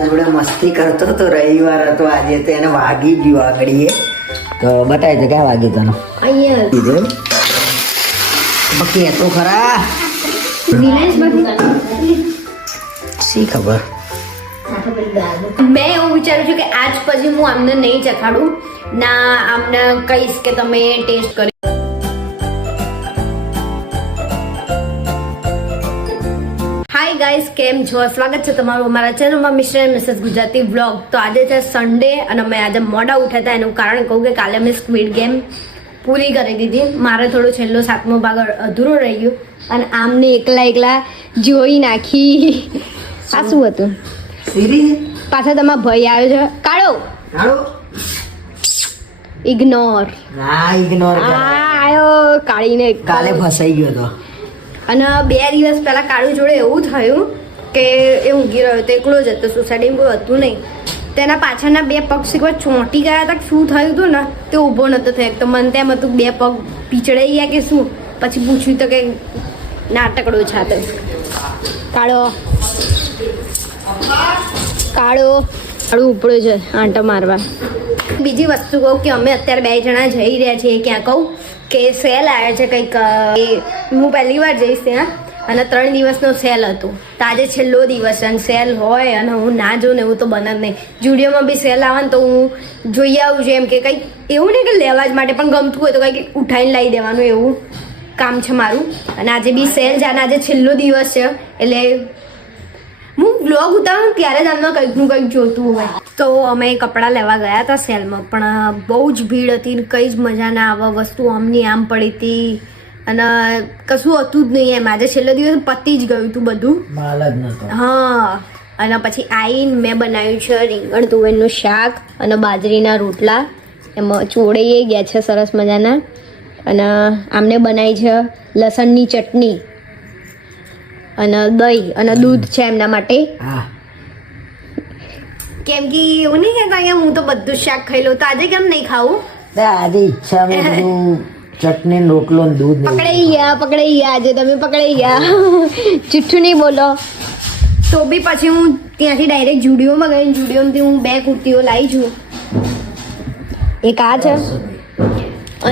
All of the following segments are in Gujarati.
આપણે મસ્તી કરતો તો રવિવાર હતો આજે તો એને વાગી ગયું આગળીએ તો બતાવી તો ક્યાં વાગી તને અહીંયા બાકી તો ખરા શી ખબર મેં એવું વિચાર્યું છું કે આજ પછી હું આમને નહીં ચખાડું ના આમને કહીશ કે તમે ટેસ્ટ કરી. હાય ગાઈસ, કેમ છો? સ્વાગત છે તમારું અમારા ચેનલમાં mister and Mises Gujarati vlog. તો આજે છે સન્ડે અને અમે આજે મોડા ઉઠ્યા હતા. એનું કારણ કહું કે કાલે મેં સ્ક્વિડ ગેમ પૂરી કરી દીધી. મારે થોડો છેલ્લો 7મો ભાગ અધૂરો રહી ગયો અને આમને એકલા જોઈ નાખી. આ શું હતું? પાછા તમારા ભાઈ આવ્યો છે. કાળો ઇગ્નોર. હા ઇગ્નોર આયો કાળીને કાલે ફસાઈ ગયો તો. અને 2 દિવસ પહેલા કાળુ જોડે એવું થયું કે એ ઊંઘી રહ્યો તો એકલો જ હતો. સોસાયટીમાં કોઈ હતું નહીં. તેના પાછળના 2 પગ શીખવા ચોંટી ગયા હતા. શું થયું હતું ને તે ઊભો નતો થયો. તો મને તેમ હતું 2 પગ પીછડાઈ ગયા કે શું. પછી પૂછ્યું તો કે નાટકડો છાતો. કાળો ઉપડ્યો છે આંટો મારવા. બીજી વસ્તુ કહું કે અમે અત્યારે 2 જણા જઈ રહ્યા છીએ. ક્યાં કહું કે સેલ આવ્યો છે કંઈક. હું પહેલી વાર જઈશ ત્યાં અને 3 દિવસનો સેલ હતો. તો આજે છેલ્લો દિવસ અને સેલ હોય અને હું ના જોઉં ને એવું તો બને જ નહીં. જુડિયોમાં બી સેલ આવે ને તો હું જોઈ આવું છું. એમ કે કંઈક એવું નહીં કે લેવા જ માટે પણ ગમતું હોય તો કંઈક ઉઠાઈને લાવી દેવાનું એવું કામ છે મારું. અને આજે બી સેલ છે અને આજે છેલ્લો દિવસ છે એટલે હું બ્લોગ ઉતારું ત્યારે જ આમમાં કંઈકનું કંઈક જોતું હોય. તો અમે કપડાં લેવા ગયા હતા સેલમાં પણ બહુ જ ભીડ હતી. કંઈ જ મજા ના આવે. વસ્તુ આમની આમ પડી હતી અને કશું હતું જ નહીં. એમ આજે છેલ્લો દિવસ પતી જ ગયું હતું બધું. માલ જ નતો. હા અને પછી આવીને મેં બનાવ્યું છે રીંગણ તુવેરનું શાક અને બાજરીના રોટલા. એમાં ચોળાઈ ગયા છે સરસ મજાના. અને આમને બનાવી છે લસણની ચટણી અને દહીં અને દૂધ છે એમના માટે. કેમ કે એવું નહીં કહેતા કે હું તો બધું શાક ખાઈ લઉં. તો આજે કેમ નહીં ખાવું? આજે ઈચ્છા બધું ચટણી રોટલો ને દૂધ પકડાઈ ગયા આજે તમે પકડાઈ ગયા. જુઠ્ઠું નહીં બોલો. તો બી પછી હું ત્યાંથી ડાયરેક્ટ જુડિયોમાં ગઈ. જુડિયોમાંથી હું 2 કુર્તીઓ લાવી છું. એક આ છે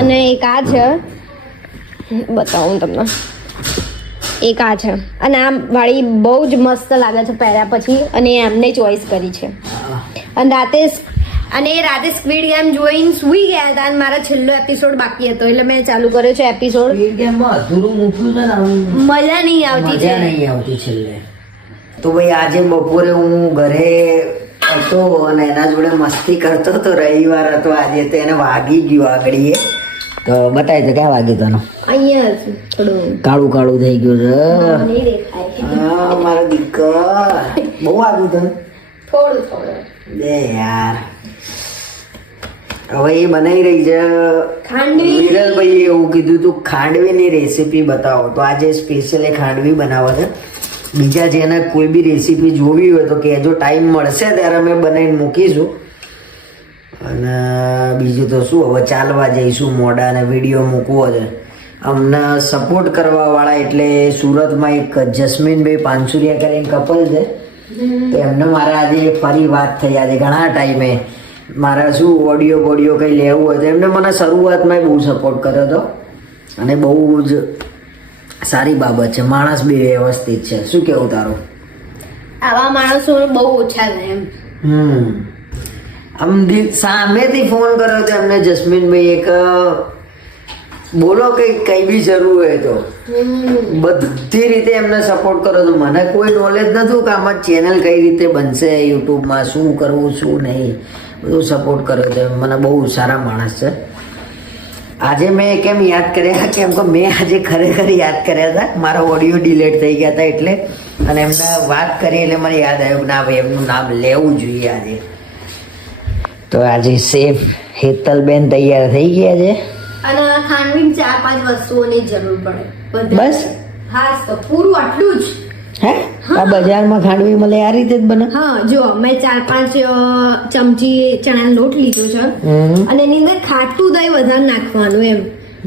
અને એક આ છે. બતાવું તમને. એક આ છે અને આ વાળી બહુ જ મસ્ત લાગે છે પહેર્યા પછી. અને એમને ચોઈસ કરી છે. અને રાતે સ્ક્વિડ ગેમ જોઈને સૂઈ ગયા હતા અને મારા છેલ્લો એપિસોડ બાકી હતો એટલે મેં ચાલુ કર્યો છે એપિસોડ. સ્ક્વિડ ગેમમાં અધૂરું મૂક્યું છે ને મજા નહીં આવતી છેલ્લે. તો ભાઈ આજે બપોરે હું ઘરે હતો અને એના જોડે મસ્તી કરતો હતો. રવિવાર હતો આજે તો એને વાગી ગયું આગળીએ તો બતાવી તો ક્યાં વાગી તને? અહીંયા થોડું કાળું થઈ ગયું છે. નહીં દેખાય. હા મારો દીકરો બહુ વાગ્યું તને? થોડું બે યાર. હવે એ બનાવી રહી છે ખાંડવી. વિરલભાઈ એવું કીધું તું ખાંડવીની રેસીપી બતાવો. તો આજે સ્પેશિયલ ખાંડવી બનાવે છે. બીજા જેને કોઈ બી રેસીપી જોવી હોય તો કહેજો. ટાઈમ મળશે ત્યારે અમે બનાવીને મૂકીશું. અને બીજું તો શું હવે ચાલવા જઈશું મોડા અને વિડીયો મૂકવો છે. અમને સપોર્ટ કરવાવાળા એટલે સુરતમાં એક જસ્મીનભાઈ પાનસુરિયા કરીને કપલ છે. તો એમને મારે આજે ફરી વાત થઈ. આજે ઘણા ટાઈમે મારે શું ઓડિયો કંઈ લેવું હોય તો એમને મને શરૂઆતમાં બહુ સપોર્ટ કર્યો હતો અને બહુ જ સારી બાબત છે. માણસ બી વ્યવસ્થિત છે. શું કેવું તારું? આવા માણસો બહુ ઓછા છે એમ. આમ સામેથી ફોન કર્યો તો એમને જસ્મીનભાઈ એક બોલો કઈ બી જરૂર હોય તો બધી રીતે એમને સપોર્ટ કરો. તો મને કોઈ નોલેજ નતું કે આમાં ચેનલ કઈ રીતે બનશે, યુટ્યુબમાં શું કરવું શું નહીં, બધું સપોર્ટ કર્યો તો મને બહુ સારા માણસ છે. આજે મેં કેમ યાદ કર્યા કેમ કે મેં આજે ખરેખર યાદ કર્યા હતા. મારા ઓડિયો ડિલીટ થઈ ગયા હતા એટલે અને એમને વાત કરી એટલે મને યાદ આવ્યું કે ના ભાઈ એમનું નામ લેવું જોઈએ આજે. તો આજે સેફ હેતલબેન તૈયાર થઈ ગયા છે. અને ખાંડવી 4-5 વસ્તુઓની જરૂર પડે. બસ હા તો પૂરું આટલું જ. હે આ બજારમાં ખાંડવી મળે આ રીતે જ બને? હા જો મેં 4-5 ચમચી ચણાનો લોટ લીધો છે અને એની અંદર ખાટું દહીં વધારે નાખવાનું એમ.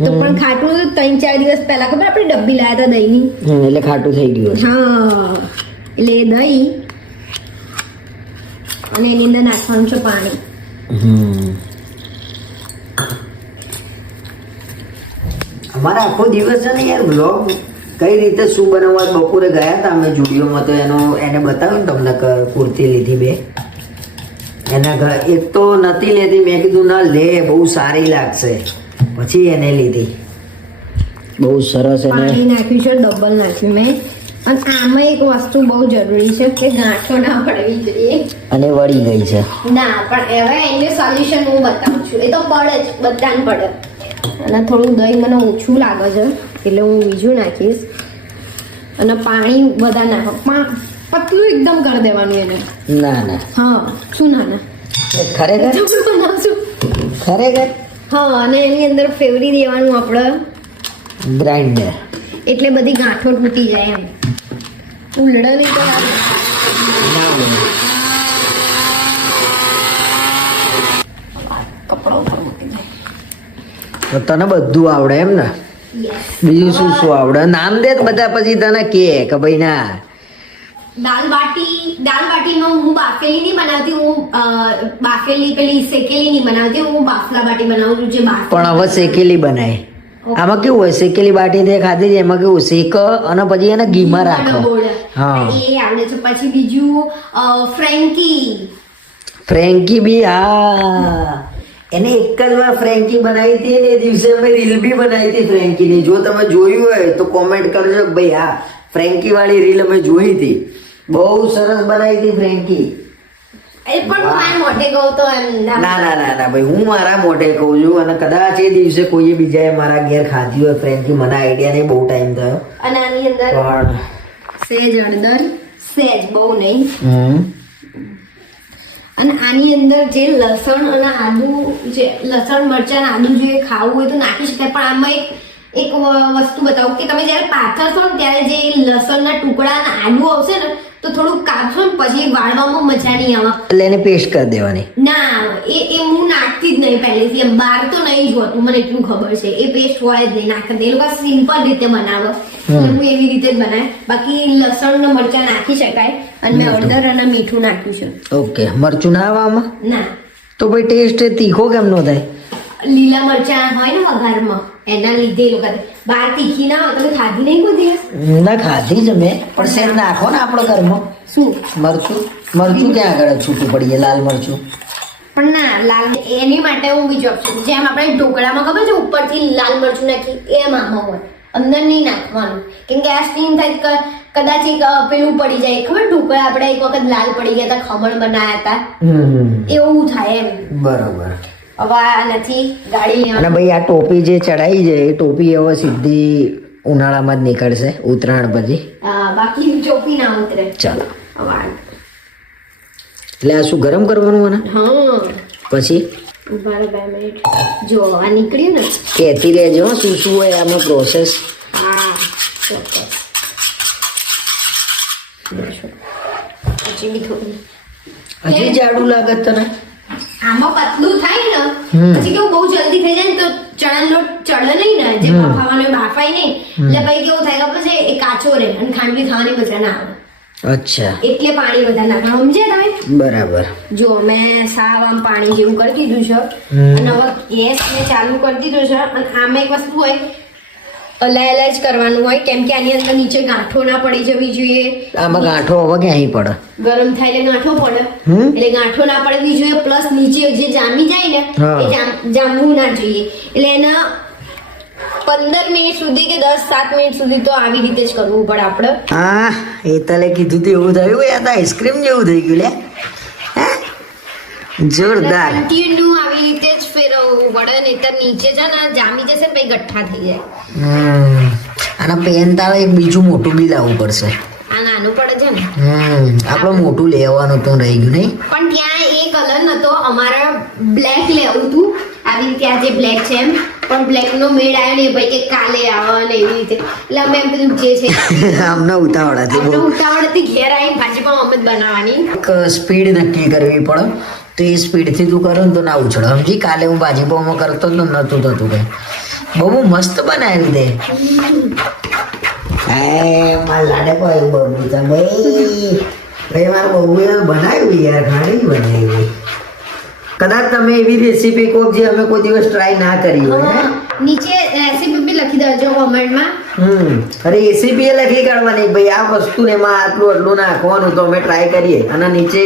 તો પણ ખાટું 3-4 દિવસ પહેલા ખબર આપણે ડબ્બી લાવ્યા હતા દહીંની. એટલે ખાટું થઈ ગયું. હા એટલે દહીં અને એની અંદર નાખવાનું છે પાણી. અમારા આખો દિવસ છે ને યાર બ્લોગ કઈ રીતે શું બનાવવા બપોરે ગયા હતા અમે જુડિયોમાં તો એને બતાવ્યું ને તમને કુર્તી લીધી બે એના એક તો નથી લેતી મેં કીધું ના લે બહુ સારી લાગશે પછી એને લીધી બહુ સરસ એને પાણી નાખ્યું છે, ડબલ નાખ્યું મેં. અને આમાં એક વસ્તુ બહુ જરૂરી છે કે ગાંઠો ના પડવી જોઈએ. અને વળી ગઈ છે ના પણ હવે એનું સોલ્યુશન હું બતાવું છું. એ તો પડે જ, બધાને પડે. અને થોડું દહીં મને ઓછું લાગે છે એટલે હું બીજું નાખીશ. અને પાણી વધારે નાખો, પતલું એકદમ કરી દેવાનું એને. ના ના હા શું ના ના ખરેખર બનાવશું. ખરેખર હા અને એની અંદર ફેવરી દેવાનું આપણે ગ્રાઇન્ડર એટલે બધી ગાંઠો તૂટી જાય એમ. ઉલડવાની તો કપડા ઉપર મૂકી દે. તો તને બધું આવડે એમ ને? બીજું શું શું આવડે? નામ દે તો બધા પછી તને કે ભાઈ ના. દાલ બાટીમાં હું બાફેલી નહીં બનાવતી, હું બાફેલી પેલી શેકેલી નહીં બનાવતી, હું બાફલા બાટી બનાવું છું. જે પણ હવે શેકેલી બનાય. આમાં કેવું હોય શેકેલી બાટી તે ખાધી છે એમાં કેવું શેક અને પછી એને ઘીમાં રાખો. હા એ આવડે છે. પછી બીજું ફ્રેન્કી બી. હા એને એક જ વાર ફ્રેન્કી બનાવી હતી ને એ દિવસે અમે રીલ બી બનાવી હતી ફ્રેન્કીની. જો તમે જોયું હોય તો કોમેન્ટ કરજો કે ભાઈ હા ફ્રેન્કી વાળી રીલ અમે જોઈ હતી. બહુ સરસ બનાવી હતી ફ્રેન્કી. એ પણ મારા મોઢે કહું તો એમ ના ના ના ના ભાઈ હું મારા મોઢે કહું છું. અને કદાચ એ દિવસે કોઈએ બીજાએ મારા ઘેર ખાધી હોય ફ્રેન્કી, મને આઈડિયા નહીં, બહુ ટાઈમ થયો. અને આની અંદર પણ સેજ હળદર, સેજ બહુ નહીં. અને આની અંદર જે લસણ અને આદુ, જે લસણ મરચાં આદુ જે ખાવું હોય તો નાખી શકાય. પણ આમાં એક વસ્તુ બતાવું કે તમે જ્યારે પાથરશો ને ત્યારે જે લસણના ટુકડા અને આદુ આવશે ને તો થોડુંક કાપશો ને પછી વાળવામાં મજા નહીં આવે. એટલે એને પેસ્ટ કરી દેવાની. ના એ હું નાખતી જ નહીં પહેલેથી. એમ બહાર તો નહીં જ હોતું, મને એટલું ખબર છે. એ પેસ્ટ હોય જ નહીં નાખતી. એ લોકો સિમ્પલ રીતે બનાવે, હું એવી રીતે જ બનાવે. બાકી લસણ ને મરચાં નાખી શકાય. અને મેં હળદર અને મીઠું નાખ્યું છે. ઓકે મરચું ના આવે આમાં? ના તો ભાઈ ટેસ્ટ તીખો કેમ નો થાય? લીલા મરચાં હોય ને વઘારમાં એના લીધે એ લોકો બહાર તીખી ના હોય. તમે ખાધી નહીં કોઈ દિવસ? ના ખાધી જ મેં, પણ શેર નાખો ને આપણો ઘરમાં. શું મરચું ક્યાં આગળ છૂટું પડીએ? લાલ મરચું પણ ના લાલ. એની માટે હું બીજો ઓપ્શન, જેમ આપણે ઢોકળામાં ખબર છે ઉપરથી લાલ મરચું નાખી એમ આમાં હોય, અંદર નહીં નાખવાનું. કેમ કે આ સ્ટીમ થાય કદાચ એક પેલું પડી જાય. ખબર ઢોકળા આપણે એક વખત લાલ પડી ગયા હતા, ખમણ બનાયા હતા, એવું થાય એમ. બરોબર. હવે આ નથી ગાડી. અને ભાઈ આ ટોપી જે ચડાઈ છે એ ટોપી હવે સીધી ઉનાળામાં જ નીકળશે, ઉત્તરાયણ પછી. બાકી ટોપી ના ઉતરે. ચાલો હવે એટલે આ શું ગરમ કરવાનું મને? હા પછી ઉભા રહો 2 મિનિટ. જો આ નીકળ્યું ને, કહેતી રહેજો શું શું હોય આમાં પ્રોસેસ. હા ચોક્કસ. હજી થોડું હજી જાડું લાગે તને? આમાં પતલું થાય ને પછી કેવું બહુ જલ્દી થઈ જાય ને તો ચણા લોટ ચડે નહીં ને, જે બફાવાનો બાફાય નહીં. એટલે પછી કેવું થાય ખબર છે, એ કાચો રહે અને ખાંડવી ખાવાની મજા ના આવે. અચ્છા એટલે પાણી વધારે નાખવાનું, સમજ્યા તમે? બરાબર. જો મેં સાવ આમ પાણી જેવું કરી દીધું છે. અને હવે ગેસ મેં ચાલુ કરી દીધું છે. અને આમાં એક વસ્તુ હોય, હલાય જ કરવાનું હોય, કેમ કે આની અંદર નીચે ગાંઠો ના પડી જવી જોઈએ. આમાં ગાંઠો હવે ક્યાંય પડે? ગરમ થાય એટલે ગાંઠો પડે, એટલે ગાંઠો ના પડવી જોઈએ. પ્લસ નીચે જે જામી જાય ને એ જામવું ના જોઈએ. એટલે એના 15 મિનિટ સુધી કે 10-7 મિનિટ સુધી તો આવી રીતે જ કરવું પડે આપણે. હા એ તને કીધું તો એવું થયું યાર, આઈસ્ક્રીમ જેવું થઈ ગયું લે. જોરદાર. કન્ટિન્યુ આવી રીતે જ ફેરવવું પડે, નહીતર નીચે છે ને જામી જશે ને પછી ગઠ્ઠા થઈ જાય. આના પેન તારે એક બીજું મોટું બી લાવવું પડશે. આ નાનું પડે છે ને. આપણે મોટું લેવાનું તો રહી ગયું નહીં. પણ ત્યાં એ કલર નતો, અમારે બ્લેક લેવું હતું. આવી રીતે આ જે બ્લેક છે એમ, પણ બ્લેક નો મેળ આવ્યો નહીં ભાઈ, કે કાલે આવે ને એવી રીતે. એટલે અમે એમ કીધું જે છે અમને ઉતાવળથી ઘેર આવીને ભાજી પણ અમે જ બનાવવાની. સ્પીડ નક્કી કરવી પડે, તો એ સ્પીડથી તું કરો ને તો ના ઉછળે. સમજી કાલે હું ભાજી પાઉમાં કરતો તો નતું થતું કઈ. બહુ મસ્ત બનાવી દે. મારા લાડે ભાઈ ભાઈ મારા બહુએ બનાવ્યું યાર, ખાણી બનાવી. કદાચ તમે એવી રેસીપી કહો જે અમે કોઈ દિવસ ટ્રાય ના કરી હોય ને. નીચે રેસીપી બી લખી દેજો કોમેન્ટમાં. રેસીપી એ લખી કાઢવાની ભાઈ આ વસ્તુ ને એમાં આટલું નાખવાનું, તો અમે ટ્રાય કરીએ. અને નીચે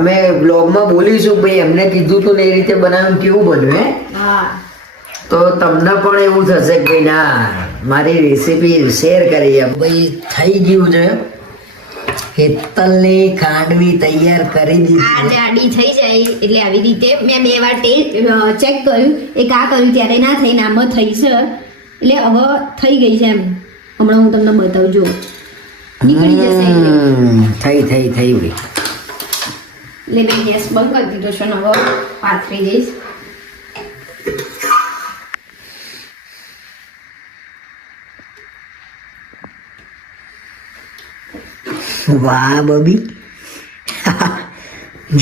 અમે બ્લોગમાં બોલીશું ભાઈ એમને કીધું તું ને એ રીતે બનાવ્યું કેવું બન્યું. હા, તો તમને પણ એવું થશે કે ભાઈ ના મારી રેસીપી શેર કરી. ભાઈ થઈ ગયું છે, હેતલની ખાંડવી તૈયાર કરી આ દીધી. જાડી થઈ જાય એટલે આવી રીતે મેં 2 વાર ચેક કર્યું, એક આ કર્યું ત્યારે ના થઈ ને આમાં થઈ છે, એટલે હવે થઈ ગઈ છે એમ. હમણાં હું તમને બતાવું, જો નીકળી જશે એટલે. થઈ ભાઈ. એટલે મેં ગેસ બંધ કરી દીધો છે ને હવે પાથરી દઈશ. વાહ બબી,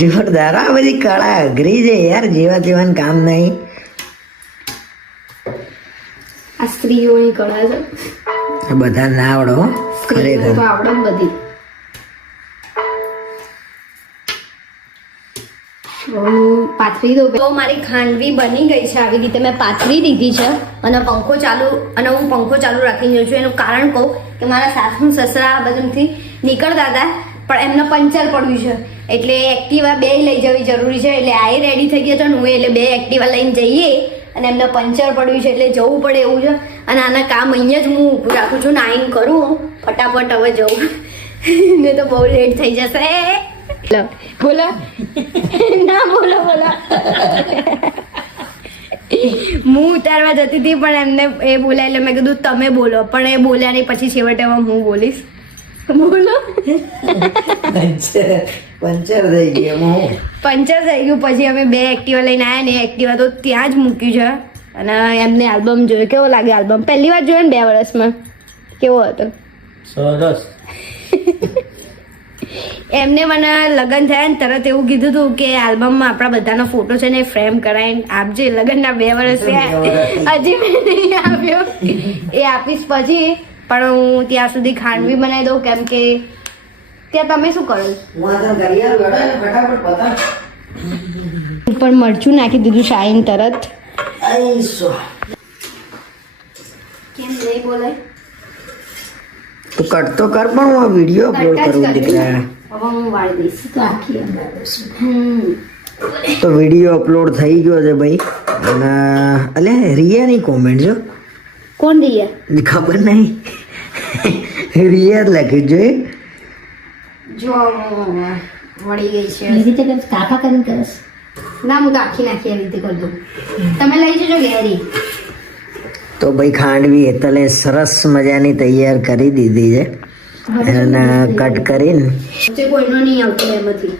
જોરદાર. આ બધી કળા અઘરી છે યાર, જેવા તેવાનું કામ નહીં. આ સ્ત્રીઓની કળા છે, આ બધા ના આવડો હો, સ્ત્રીઓને ખરેખર. તો આવડે જ બધી. પાથરી દો. તો મારી ખાંડવી બની ગઈ છે, આવી રીતે મેં પાથરી દીધી છે. અને હું પંખો ચાલુ રાખીને જોઉં છું. એનું કારણ કહું કે મારા સાસુ સસરા આ બાજુથી નીકળતા હતા, પણ એમને પંચર પડ્યું છે, એટલે એક્ટિવા 2 લઈ જવી જરૂરી છે. એટલે આ રેડી થઈ ગયા છે ને હું, એટલે 2 એક્ટિવા લઈને જઈએ. અને એમને પંચર પડ્યું છે એટલે જવું પડે એવું છે. અને આના કામ અહીંયા જ હું ઊભું રાખું છું, નાઈન કરું ફટાફટ હવે જવું, ને તો બહુ લેટ થઈ જશે. બોલો ના બોલો હું ઉતારવા જતી હતી પણ એમને એ બોલ્યા એટલે મેં કીધું તમે બોલો, પણ એ બોલ્યા નહીં. પછી છેવટે હું બોલીશ. બોલો. પંચર થઈ ગયું. પંચર થઈ ગયું. પછી અમે 2 એક્ટિવા લઈને આવ્યા ને, એક્ટિવા તો ત્યાં જ મૂક્યું છે. અને એમને આલ્બમ જોયો, કેવો લાગે આલ્બમ? પહેલી વાર જોયો ને 2 વર્ષમાં, કેવો હતો? સરસ. એમને મને લગ્ન થયા ને તરત એવું કીધું હતું કે આલ્બમમાં આપણા બધાનો ફોટો છે ને ફ્રેમ કરાવીને આપજે. લગ્નના 2 વર્ષ થયા હજી મેં નહીં આપ્યો, એ આપીશ પછી. પણ હું ત્યાં સુધી ખાંડવી બનાવી દઉં, કેમ કે ત્યાં તમે શું કરો? ઉપર મરચું નાખી દીધું શાહીન તરત. કેમ નહીં બોલે? તો કટ તો કર, પણ હું વિડીયો અપલોડ કરું દીકરા. હવે હું વાળી દઈશ તો આખી. તો વિડીયો અપલોડ થઈ ગયો છે ભાઈ. અને અલે રિયાની કોમેન્ટ જો. કોણ રિયા? ખબર નહીં, રિયા જ લખ્યું જોઈએ. જો વળી ગઈ છે. એ રીતે કાકા કરીને કરસ ના, હું તો આખી નાખી એ રીતે કરી દઉં. તમે લઈ જજો ઘેરી. તો ભાઈ ખાંડવી હેતલે સરસ મજાની તૈયાર કરી દીધી છે, અને કટ કરીને કોઈનો નહીં આવતો એમાંથી.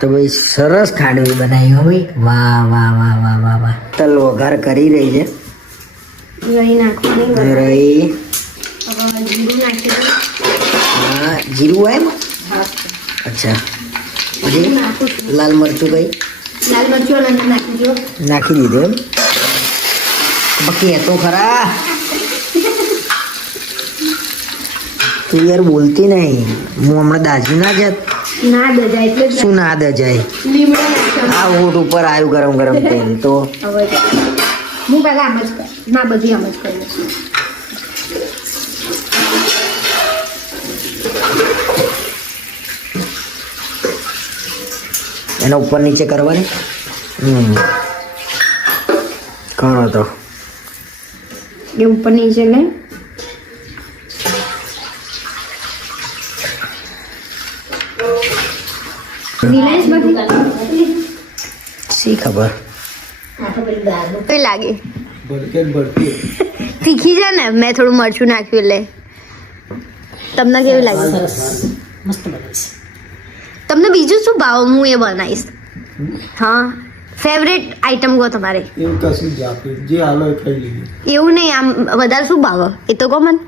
તો ભાઈ સરસ ખાંડવી બનાવી હો ભાઈ. વાહ વાહ વાહ વાહ વાહ વાહ. તલ વઘાર કરી રહી છે. રહી નાખવાની. રહી. હવે જીરું નાખી દઉં. હા જીરું એમ. અચ્છા. પછી લાલ મરચું ભાઈ લાલ મરચું નાખી દો. નાખી દીધું એમ. બાકી એ તો ખરા તું યાર બોલતી નહીં. હું હમણાં દાજી ના જાત. ના દજાય એટલે શું ના દજાય? લીમડો નાખ્યો. આ ઊંટ ઉપર આવ્યું ગરમ ગરમ તેલ તો. હવે હું પહેલા આમ જ કર. ના બધી આમ જ કરું. એના ઉપર નીચે કરવાની. કોણ હતો એ ઉપર નીચે લે. રિલાયન્સ માંથી શી ખબર. કેવી લાગે? તીખી છે ને, મેં થોડું મરચું નાખ્યું એટલે. તમને કેવી લાગે? મસ્ત બનાવીશ. તમને બીજું શું ભાવ? હું એ બનાવીશ. હા, ફેવરેટ આઈટમ કહો તમારે. એવું કશું જ આપે જે હાલો એ ખાઈ લઈએ. એવું નહીં, આમ વધારે શું ભાવ એ તો કહો મને.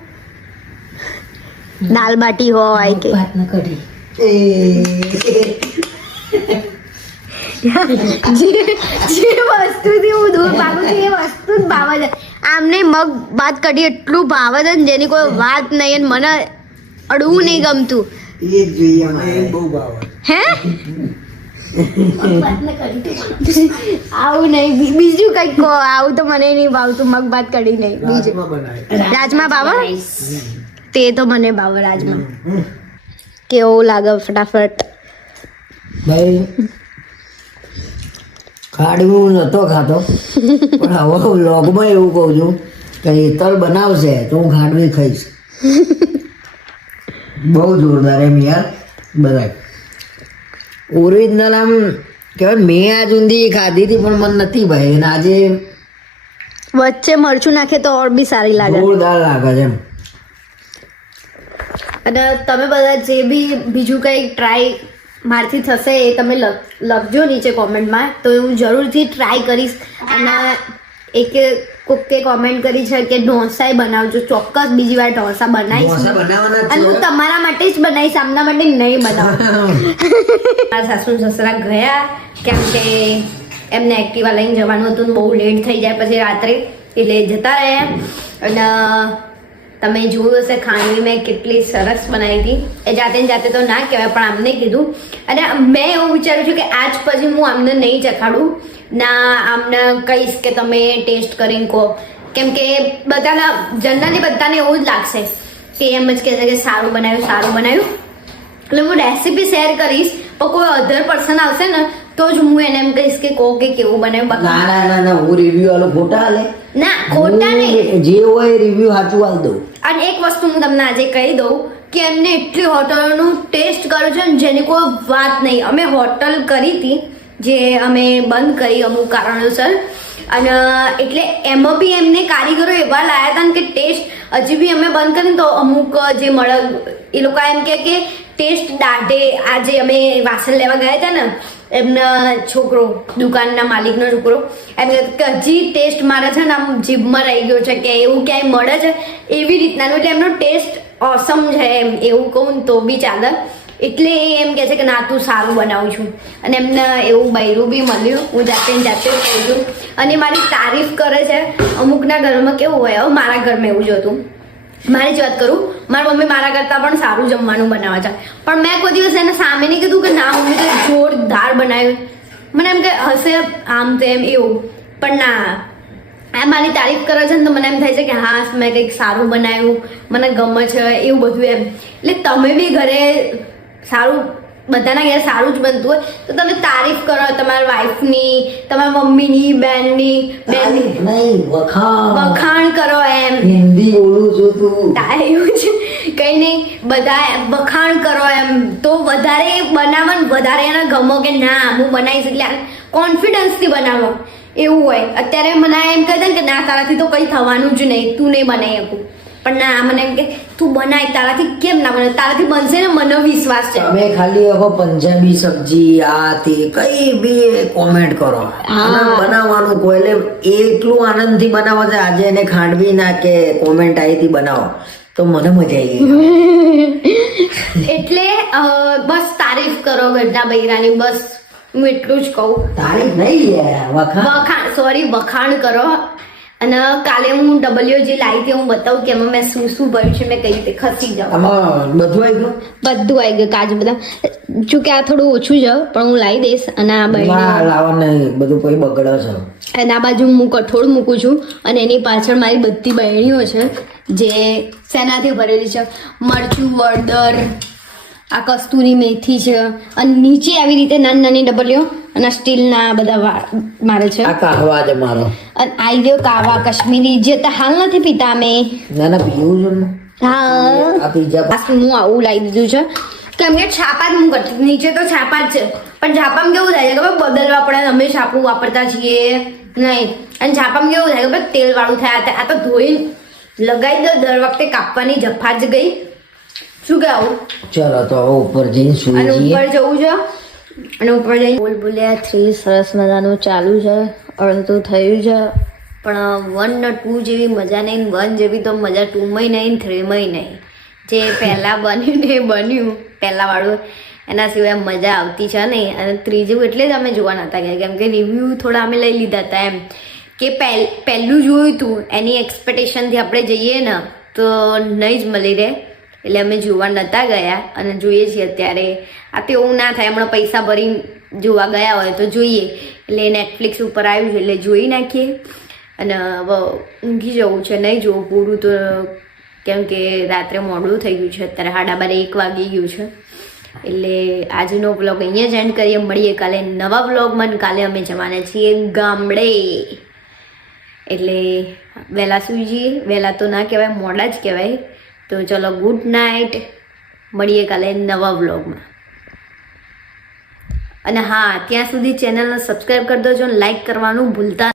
દાલ બાટી હોય કે ભાતના કઢી. જે વસ્તુથી હું દૂર ભાગું છું એ વસ્તુ જ ભાવે છે. આમને મગ ભાત કઢી એટલું ભાવે છે ને જેની કોઈ વાત નહીં. અને મને અડવું નહીં ગમતું. જ જોઈએ એ મારે. બહુ ભાવે. હે આવું નહીં બીજું કંઈક કહો. આવું તો મને નહીં ભાવતું. મગ ભાત કઢી નહીં બીજું. રાજમાં બનાવે. રાજમા ભાવે તે તો મને ભાવે રાજમા. કેવું લાગે ફટાફટ. ભાઈ ખાડવું નતો ખાતો પણ હવે વ્લોગમાં એવું કહું છું કે હેતલ બનાવશે તો હું ખાડવી ખાઈશ. બહુ જોરદાર એમ યાર બધા ઓરિજિનલ આમ કહેવાય. મેં આજ ઊંધી ખાધી હતી પણ મને નથી ભાઈ અને આજે વચ્ચે મરચું નાખે તો ઓર બી સારી લાગે. જોરદાર લાગે છે એમ. અને તમે બધા જે બી બીજું કંઈ ટ્રાય મારથી થશે એ તમે લખજો નીચે કોમેન્ટમાં તો હું જરૂરથી ટ્રાય કરીશ. અને એક કોકે કોમેન્ટ કરી છે કે ઢોસાય બનાવજો. ચોક્કસ બીજી વાર ઢોસા બનાવીશ ઢોસા બનાવવાના જ અને હું છે. તમારા માટે જ બનાવીશ, આમના માટે નહીં બનાવું. મારા સાસુ સસરા ગયા કેમ કે એમને એક્ટિવા લઈને જવાનું હતું ને બહુ લેટ થઈ જાય પછી રાત્રે એટલે જતા રહ્યા. અને તમે જોયું હશે ખાંડવી મેં કેટલી સરસ બનાવી હતી. એ જાતે ને જાતે તો ના કહેવાય પણ આમને કીધું. અને મેં એવું વિચાર્યું છું કે આજ પછી હું આમને નહીં ચખાડું ના આમને કહીશ કે તમે ટેસ્ટ કરીને કહો. કેમ કે બધાના જનરલી બધાને એવું જ લાગશે કે એમ જ કહેશે કે સારું બનાવ્યું સારું બનાવ્યું. એટલે હું રેસીપી શેર કરીશ પણ કોઈ અધર પર્સન આવશે ને તો જ હું એને એમ કહીશ કે કહો કે કેવું બનાવ્યું. ના ના ના ના હું રિવ્યુ આલો ખોટા હાલે. ના ખોટા નહીં. હું જે હોય રિવ્યુ સાચું હાલ દઉં. અને એક વસ્તુ હું તમને આજે કહી દઉં કે એમને એટલી હોટલોનું ટેસ્ટ કર્યું છે ને જેની કોઈ વાત નહીં. અમે હોટલ કરી હતી જે અમે બંધ કરી અમુક કારણોસર. અને એટલે એમાં બી એમને કારીગરો એવા લાયા હતા ને કે ટેસ્ટ હજી બી અમે બંધ કરીને તો અમુક જે મળે એ લોકો એમ કે ટેસ્ટ દાઢે. આજે અમે વાસણ લેવા ગયા હતા ને એમના છોકરો દુકાનના માલિકનો છોકરો એમ કે હજી ટેસ્ટ મારે છે ને આમ જીભમાં રહી ગયો છે કે એવું ક્યાંય મળે છે એવી રીતનાનું. એટલે એમનો ટેસ્ટ ઓસમ છે એમ એવું કહું ને તો બી ચાલે. એટલે એ એમ કહે છે કે ના તું સારું બનાવું છું. અને એમને એવું બૈરું બી મળ્યું. હું જાતે ને જાતે કહું છું અને મારી તારીફ કરે છે. અમુકના ઘરમાં કેવું હોય હવે મારા ઘરમાં એવું જ હતું. મારી જ વાત કરું મારી મમ્મી મારા કરતાં પણ સારું જમવાનું બનાવે છે પણ મેં કોઈ દિવસ એને સામે નહીં કીધું કે ના મમ્મી તો જોરદાર બનાવ્યું. મને એમ કે હશે આમ તેમ એવું પણ ના આ મારી તારીફ કરે છે ને તો મને એમ થાય છે કે હા મેં કંઈક સારું બનાવ્યું મને ગમે છે એવું બધું એમ. એટલે તમે બી ઘરે સારું બધાના ઘરે સારું જ બનતું હોય તો તમે તારીફ કરો તમારા વાઈફની તમારા મમ્મીની બેનની નહીં વખાણ કરો એમ. હિન્દી બોલું છું તું. એવું છે કંઈ નહીં બધા વખાણ કરો એમ તો વધારે બનાવો ને વધારે એને ગમો કે ના હું બનાવીશ. એટલે કોન્ફિડન્સથી બનાવો એવું હોય. અત્યારે મને એમ કહે ને કે ના તારાથી તો કંઈ થવાનું જ નહીં તું નહીં બનાવી શકું પણ ના મને એમ કે તું બનાય તારાથી કેમ ના બને તારાથી બનશે ને મને વિશ્વાસ છે. તમે ખાલી હવે પંજાબી સબ્જી આ તે કઈ બી કોમેન્ટ કરો બનાવવાનું કોઈ એટલે એટલું આનંદથી બનાવો છે. આજે એને ખાંડવી ના કે કોમેન્ટ આવી હતી બનાવો તો મને મજા આવી ગઈ. એટલે બસ તારીફ કરો ઘરના બૈરાની બસ હું એટલું જ કહું. તારીફ નહીં વખાણ કરો. અને કાલે હું ડબલ્યુ જે લાવી હતી હું બતાવું કે એમાં મેં શું શું ભર્યું છે મેં કઈ રીતે ખસી જાઉં. આમાં બધું આવી ગયું બધું આવી ગયું કાજુ બદામ. જો કે આ થોડું ઓછું છે પણ હું લાવી દઈશ. અને આ લાવવા નહીં બધું કોઈ બગડે છે. અને આ બાજુ હું કઠોળ મૂકું છું અને એની પાછળ મારી બધી બહેણીઓ છે જે શેનાથી ભરેલી છે મરચું હળદર આ કસ્તુરી મેથી છે અને નીચે આવી રીતે નાની નાની ડબલીઓ અને સ્ટીલના બધા મારે છે. આ કાહવા છે મારો. અને આવી ગયો કાવા કાશ્મીરી જે તો હાલ નથી પીતા અમે. ના ના પીવું છે ને. હા આ પીઝા હું આવું લાવી દીધું છે કેમ કે છાપા જ હું કરતી નીચે તો છાપા જ છે પણ છાપામાં કેવું થાય છે ખબર બદલવા પડે. અમે છાપું વાપરતા છીએ નહીં અને છાપામાં કેવું થાય ખબર તેલ વાળું થાય. આ તો ધોઈ લગાવી દો દર વખતે કાપવાની જફા જ ગઈ. શું કહેવું ચલો તો હવે ઉપર જઈને સુઈ અને જઈએ. ઉપર જવું છે અને ઉપર જઈને બોલબોલિયા 3 સરસ મજાનું ચાલુ છે. અડધું થયું છે પણ 1 ને 2 જેવી મજા નહીં 1 જેવી તો મજા 2 માં નહીં 3 માં નહીં. જે પહેલાં બન્યું ને એ બન્યું પહેલાંવાળું એના સિવાય મજા આવતી છે નહીં. અને ત્રીજું એટલે જ અમે જોવા નહોતા ગયા કેમ કે રિવ્યૂ થોડા અમે લઈ લીધા હતા એમ કે પહેલું જોયું હતું એની એક્સપેક્ટેશનથી આપણે જઈએ ને તો નહીં જ મળી રહે. એટલે અમે જોવા નહોતા ગયા અને જોઈએ છીએ અત્યારે. આ તો એવું ના થાય, હમણાં પૈસા ભરી જોવા ગયા હોય તો જોઈએ. એટલે નેટફ્લિક્સ ઉપર આવ્યું છે એટલે જોઈ નાખીએ. અને હવે ઊંઘી જવું છે, નહીં જોવું પૂરું તો, કેમ કે રાત્રે મોડું થઈ ગયું છે. અત્યારે 12:30 વાગી ગયું છે. એટલે આજનો વ્લોગ અહીંયા જ એન્ડ કરીએ. મળીએ કાલે નવા વ્લોગમાં. કાલે અમે જવાના છીએ ગામડે, એટલે વહેલા સૂઈ જઈએ. વહેલા તો ના કહેવાય, મોડા જ કહેવાય. તો ચલો, ગુડ નાઇટ. મળીએ કાલે નવા વ્લોગમાં. અને હા, ત્યાં સુધી ચેનલને સબસ્ક્રાઈબ કરી દેજો અને લાઈક કરવાનું ભૂલતા